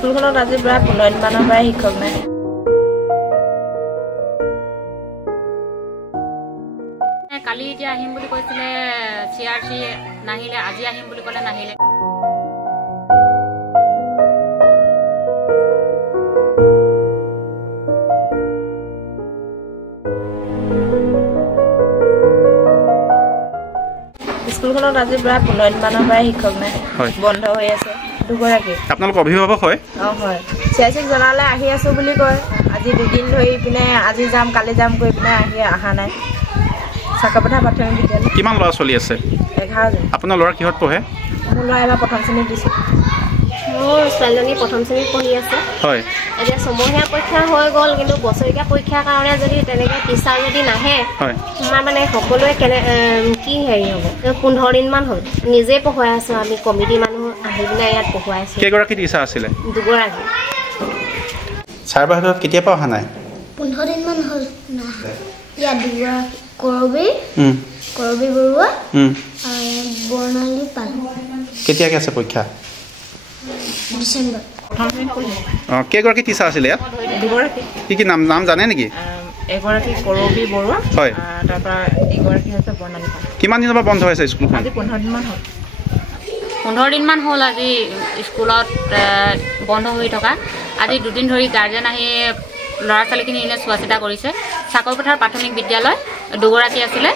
স্কুলখনত আজি প্ৰায় 15 দিনমানৰ পৰাই শিক্ষক নাই। কালি এতিয়া আহিম বুলি কৈছিলে, CRC নাহিলে, আজি আহিম বুলি ক'লে নাহিলে। স্কুলখনত আজি প্ৰায় 15 দিনমানৰ পৰাই শিক্ষক নাই, বন্ধ হৈ আছে। দুগৰাকী আপোনালোক অভিভাৱক হয়? হয়। CRC জনালে আহি আছো বুলি কয়, আজি দুদিন ধৰি পিনে আজি যাম কালি যাম কৰি পিনে অহা নাই। চাকাপথাৰ প্ৰাথমিক বিদ্যালয়। কিমান ল'ৰা ছোৱালী আছে? 11 জন। আপোনাৰ ল'ৰা কিহত পঢ়ে? মোৰ ল'ৰা এবাৰ প্ৰথম শ্ৰেণীত দিছে। মোৰ ছোৱালীজনী প্ৰথম শ্ৰেণীত পঢ়ি আছে। হয়। এতিয়া ছমহীয়া পৰীক্ষা হৈ গ'ল, কিন্তু বছৰীয়া পৰীক্ষাৰ কাৰণে যদি তেনেকৈ টিচাৰ যদি নাহে, আমাৰ মানে সকলোৱে কি হেৰি হ'ব। 15 দিনমান হ'ল নিজে পঢ়ুৱাই আছোঁ, আমি কমিটি মানুহ আহি পিনে ইয়াত পঢ়ুৱাই আছোঁ। কেইগৰাকী টিচাৰ আছিলে? দুগৰাকী। ছাৰ বাইদেউহঁত কেতিয়াৰ পৰা অহা নাই? 15 দিনমান হ'ল। ইয়াত দুগৰাকী, কৰবী বৰুৱা আৰু বৰ্ণালী পাল। কেতিয়াকৈ আছে পৰীক্ষা? ডিচেম্বৰ। অঁ, কেইগৰাকী টিচাৰ আছিলে ইয়াত? দুগৰাকী। কি নাম জানে নেকি? এগৰাকী কৰবী বৰুৱা, হয়। তাৰপৰা এগৰাকী হৈছে বৰ্ণালী পাল। কিমান দিনৰ পৰা বন্ধ হৈছে স্কুলখন? আজি 15 দিনমান হ'ল। 15 দিনমান হ'ল আজি স্কুলত বন্ধ হৈ থকা। আজি দুদিন ধৰি গাৰ্জেন আহি ল'ৰা ছোৱালীখিনি এনে চোৱা চিতা কৰিছে। চাকৰপথাৰ প্ৰাথমিক বিদ্যালয় দুগৰাকী আছিলে।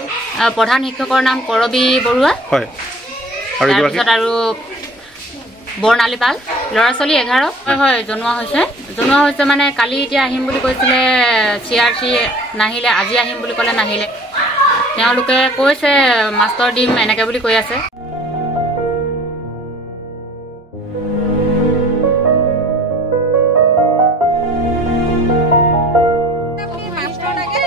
প্ৰধান শিক্ষকৰ নাম কৰবী বৰুৱা, হয়, তাৰপিছত আৰু বৰ্ণালী পাল। ল'ৰা ছোৱালী 11। হয়, জনোৱা হৈছে মানে কালি এতিয়া আহিম বুলি কৈছিলে, CRC নাহিলে, আজি আহিম বুলি ক'লে নাহিলে। তেওঁলোকে কৈছে মাষ্টৰ দিম এনেকৈ বুলি কৈ আছে। মাষ্টৰ লাগে